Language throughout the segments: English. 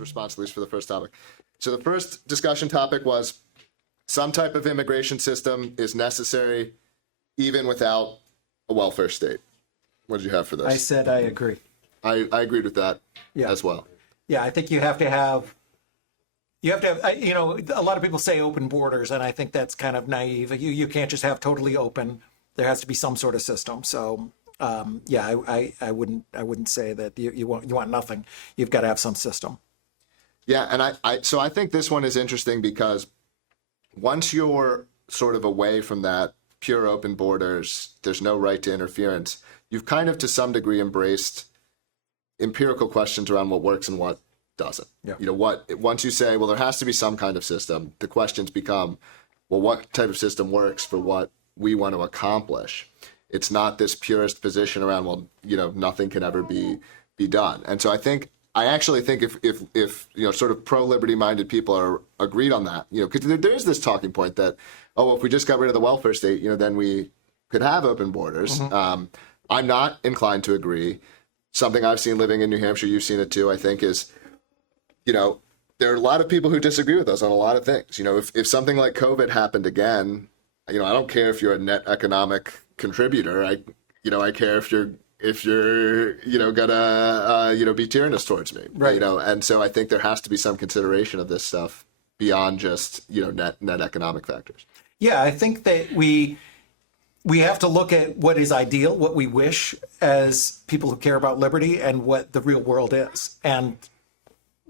response, at least for the first topic. So the first discussion topic was some type of immigration system is necessary even without a welfare state. What did you have for this? I said I agree. I agreed with that as well. Yeah, I think you have to have, you know, a lot of people say open borders, and I think that's kind of naive. You can't just have totally open. There has to be some sort of system. So, yeah, I wouldn't say that you want nothing. You've got to have some system. Yeah, and so I think this one is interesting because once you're sort of away from that pure open borders, there's no right to interference, you've kind of to some degree embraced empirical questions around what works and what doesn't. Yeah. You know, once you say, well, there has to be some kind of system, the questions become, well, what type of system works for what we want to accomplish? It's not this purist position around, well, you know, nothing can ever be done. And so I actually think if you know, sort of pro-liberty minded people are agreed on that, you know, because there is this talking point that, oh, well, if we just got rid of the welfare state, you know, then we could have open borders. Mm-hmm. I'm not inclined to agree. Something I've seen living in New Hampshire, you've seen it too, I think, is, you know, there are a lot of people who disagree with us on a lot of things. You know, if something like COVID happened again, you know, I don't care if you're a net economic contributor. I care if you're you know, gonna you know, be tyrannous towards me, right? You know, and so I think there has to be some consideration of this stuff beyond just, you know, net economic factors. Yeah, I think that we have to look at what is ideal, what we wish as people who care about liberty, and what the real world is. And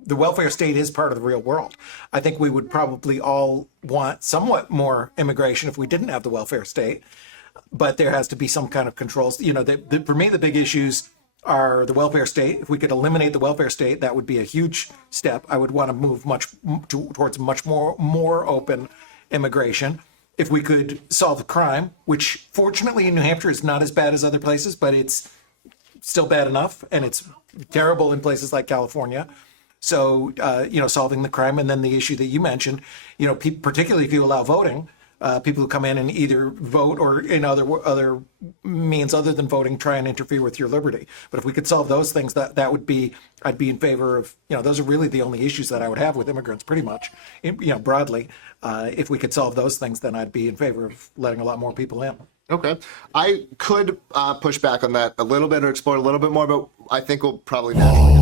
the welfare state is part of the real world. I think we would probably all want somewhat more immigration if we didn't have the welfare state, but there has to be some kind of controls. You know, for me, the big issues are the welfare state. If we could eliminate the welfare state, that would be a huge step. I would want to move towards much more open immigration. If we could solve the crime, which fortunately in New Hampshire is not as bad as other places, but it's still bad enough, and it's terrible in places like California. So, you know, solving the crime, and then the issue that you mentioned, you know, particularly if you allow voting, people who come in and either vote or in other means other than voting try and interfere with your liberty. But if we could solve those things, that would be, I'd be in favor of, you know, those are really the only issues that I would have with immigrants, pretty much, you know, broadly. If we could solve those things, then I'd be in favor of letting a lot more people in. Okay. I could push back on that a little bit or explore a little bit more, but I think we'll probably naturally